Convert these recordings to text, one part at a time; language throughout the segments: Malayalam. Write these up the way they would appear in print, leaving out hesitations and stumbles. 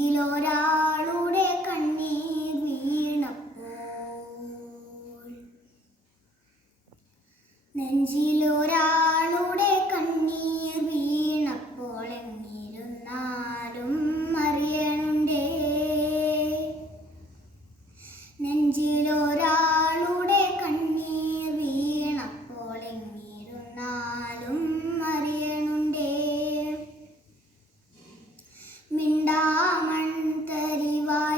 നെഞ്ചിലൊരാളുടെ കണ്ണീർ വീണപ്പോൾ നെഞ്ചിലൊരാളുടെ കണ്ണീർ വീണപ്പോൾ എന്നിരുന്നാലും അറിയണുണ്ടേ നെഞ്ചിലൊരാളുടെ കണ്ണീർ വീണപ്പോൾ എന്നിരുന്നാലും അറിയണുണ്ടേ മിണ്ടാമൺ തരിവാരിയെടുത്തതിൽ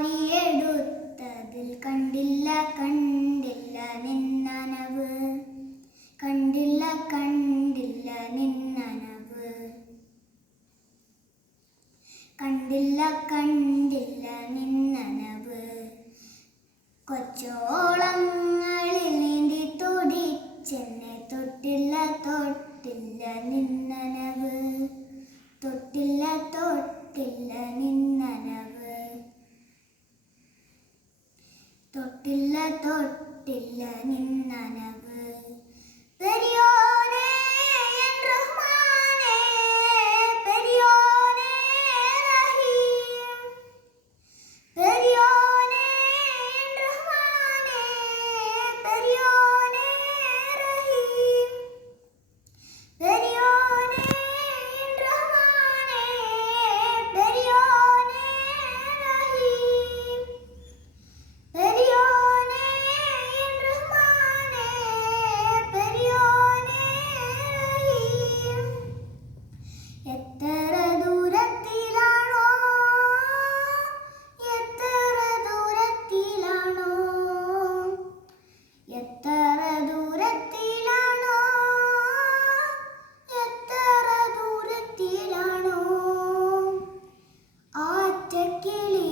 കണ്ടില്ല കണ്ടില്ല നിന്നനവ് കണ്ടില്ല കണ്ടില്ല നിന്നനവ് കണ്ടില്ല കണ്ടില്ല നിന്നനവ് കൊച്ചോളങ്ങളിൽ നീന്തി തുടിച്ചെന്നെ തൊട്ടില്ല തൊട്ടില്ല നിന്നനവ് തൊട്ടില്ല തൊട്ടില്ല നിന്നനവ് തൊട്ടില്ല തൊട്ടില്ല നിന്നനവ് പെരിയോനേ എൻ റഹ്മാനേ പെരിയോനേ റഹീം പെരിയോനേ എൻ റഹ്മാനേ പെരിയോനേ റഹീം പെരിയോനേ എൻ റഹ്മാനേ പെരിയോനേ റഹീം പെരിയോനേ എൻ റഹ്മാനേ പെരിയോനേ റഹീം എത്ര ദൂരത്തിലാണോ എത്ര ദൂരത്തിലാണോ എത്ര ദൂരത്തിലാണോ എത്ര ദൂരത്തിലാണോ ആറ്റക്കിളി